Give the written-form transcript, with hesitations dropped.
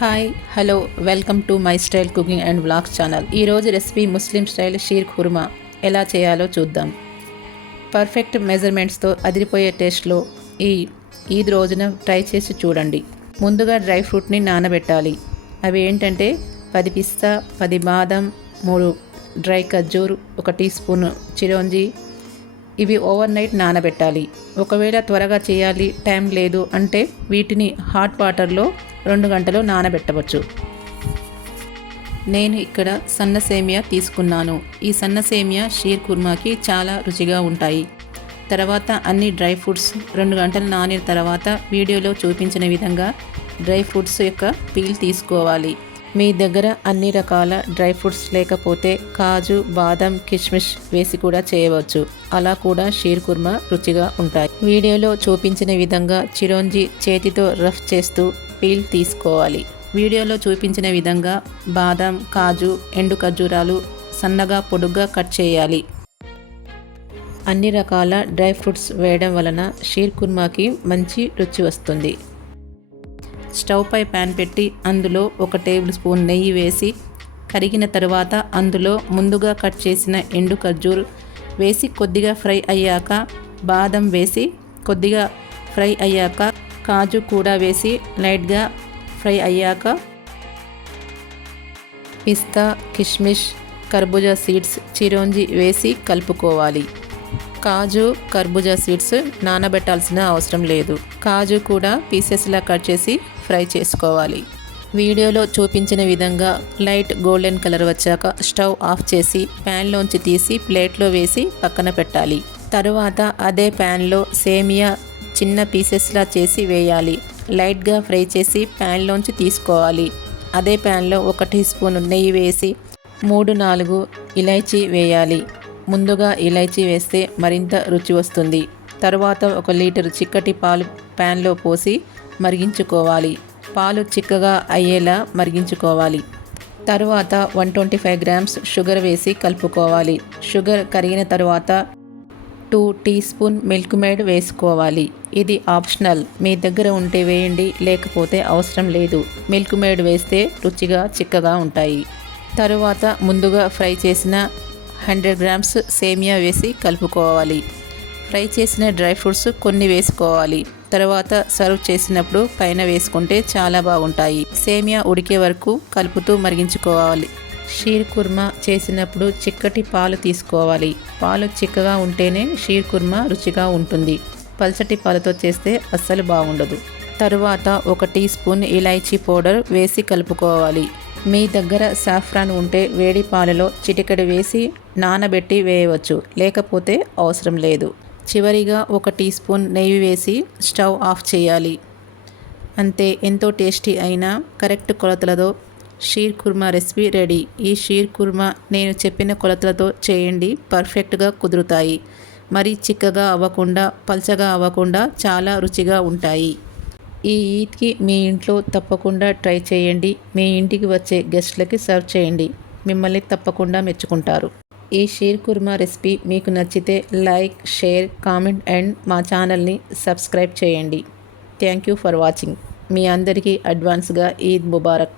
Hi hello welcome to my style cooking and vlogs channel. ఈరోజు recipe ముస్లిం style shear kurma ఎలా చేయాలో చూద్దాం. Perfect మెజర్మెంట్స్తో అదిరిపోయే టేస్ట్లో ఈ ఈద్ రోజున ట్రై చేసి చూడండి. ముందుగా డ్రై ఫ్రూట్ని నానబెట్టాలి. అవి ఏంటంటే 10 పిస్తా, 10 బాదం, 3 డ్రై ఖర్జూర్, 1 టీ స్పూన్ చిరోంజి. ఇవి ఓవర్ నైట్ నానబెట్టాలి. ఒకవేళ త్వరగా చేయాలి, టైం లేదు అంటే వీటిని హాట్ వాటర్లో 2 గంటలు నానబెట్టవచ్చు. నేను ఇక్కడ సన్న సేమియా తీసుకున్నాను. ఈ సన్న సేమియా షీర్ కుర్మాకి చాలా రుచిగా ఉంటాయి. తర్వాత అన్ని డ్రై ఫ్రూట్స్ 2 గంటలు నానిన తర్వాత వీడియోలో చూపించిన విధంగా డ్రై ఫ్రూట్స్ యొక్క పీల్ తీసుకోవాలి. మీ దగ్గర అన్ని రకాల డ్రై ఫ్రూట్స్ లేకపోతే కాజు, బాదం, కిస్మిస్ వేసి కూడా చేయవచ్చు. అలా కూడా షీర్ కుర్మా రుచిగా ఉంటాయి. వీడియోలో చూపించిన విధంగా చిరోంజి చేతితో రఫ్ చేస్తూ పీల్ తీసుకోవాలి. వీడియోలో చూపించిన విధంగా బాదం, కాజు, ఎండు ఖర్జూరాలు సన్నగా పొడుగ్గా కట్ చేయాలి. అన్ని రకాల డ్రై ఫ్రూట్స్ వేయడం వలన షీర్ కుర్మాకి మంచి రుచి వస్తుంది. స్టవ్ పై ప్యాన్ పెట్టి అందులో 1 టేబుల్ స్పూన్ నెయ్యి వేసి కరిగిన తరువాత అందులో ముందుగా కట్ చేసిన ఎండు ఖర్జూర్ వేసి కొద్దిగా ఫ్రై అయ్యాక బాదం వేసి కొద్దిగా ఫ్రై అయ్యాక కాజు కూడా వేసి లైట్గా ఫ్రై అయ్యాక పిస్తా, కిస్మిస్, కర్బూజా సీడ్స్, చిరోంజి వేసి కలుపుకోవాలి. కాజు, కర్బూజా సీడ్స్ నానబెట్టాల్సిన అవసరం లేదు. కాజు కూడా పీసెస్లా కట్ చేసి ఫ్రై చేసుకోవాలి. వీడియోలో చూపించిన విధంగా లైట్ గోల్డెన్ కలర్ వచ్చాక స్టవ్ ఆఫ్ చేసి ప్యాన్లోంచి తీసి ప్లేట్లో వేసి పక్కన పెట్టాలి. తరువాత అదే ప్యాన్లో సేమియా చిన్న పీసెస్లా చేసి వేయాలి. లైట్గా ఫ్రై చేసి ప్యాన్లోంచి తీసుకోవాలి. అదే ప్యాన్లో 1 టీ స్పూన్ నెయ్యి వేసి 3-4 ఇలైచీ వేయాలి. ముందుగా ఇలైచీ వేస్తే మరింత రుచి వస్తుంది. తర్వాత 1 లీటర్ చిక్కటి పాలు ప్యాన్లో పోసి మరిగించుకోవాలి. పాలు చిక్కగా అయ్యేలా మరిగించుకోవాలి. తర్వాత 125 గ్రామ్స్ షుగర్ వేసి కలుపుకోవాలి. షుగర్ కరిగిన తర్వాత 2 టీ స్పూన్ మిల్క్ మేడ్ వేసుకోవాలి. ఇది ఆప్షనల్, మీ దగ్గర ఉంటే వేయండి, లేకపోతే అవసరం లేదు. మిల్క్ మేడ్ వేస్తే రుచిగా చిక్కగా ఉంటాయి. తరువాత ముందుగా ఫ్రై చేసిన 100 గ్రామ్స్ సేమియా వేసి కలుపుకోవాలి. ఫ్రై చేసిన డ్రై ఫ్రూట్స్ కొన్ని వేసుకోవాలి. తర్వాత సర్వ్ చేసినప్పుడు పైన వేసుకుంటే చాలా బాగుంటాయి. సేమియా ఉడికే వరకు కలుపుతూ మరిగించుకోవాలి. షీర్ కుర్మా చేసినప్పుడు చిక్కటి పాలు తీసుకోవాలి. పాలు చిక్కగా ఉంటేనే షీర్ కుర్మా రుచిగా ఉంటుంది. పల్చటి పాలతో చేస్తే అస్సలు బాగుండదు. తరువాత 1 టీ స్పూన్ ఇలాచీ పౌడర్ వేసి కలుపుకోవాలి. మీ దగ్గర సాఫ్రాన్ ఉంటే వేడి పాలలో చిటికెడు వేసి నానబెట్టి వేయవచ్చు, లేకపోతే అవసరం లేదు. చివరిగా 1 టీ స్పూన్ నెయ్యి వేసి స్టవ్ ఆఫ్ చేయాలి. అంతే, ఎంతో టేస్టీ అయిన కరెక్ట్ కొలతలతో షీర్ కుర్మా రెసిపీ రెడీ. ఈ షీర్ కుర్మా నేను చెప్పిన కొలతలతో చేయండి, పర్ఫెక్ట్గా కుదురుతాయి. మరి చిక్కగా అవ్వకుండా, పల్చగా అవ్వకుండా చాలా రుచిగా ఉంటాయి. ఈ ఈద్కి మీ ఇంట్లో తప్పకుండా ట్రై చేయండి. మీ ఇంటికి వచ్చే గెస్ట్లకి సర్వ్ చేయండి. మిమ్మల్ని తప్పకుండా మెచ్చుకుంటారు. ఈ షీర్ కుర్మా రెసిపీ మీకు నచ్చితే లైక్, షేర్, కామెంట్ అండ్ మా ఛానల్ని సబ్స్క్రైబ్ చేయండి. Thank you for watching. మీ అందరికీ అడ్వాన్స్గా ఈద్ ముబారక్.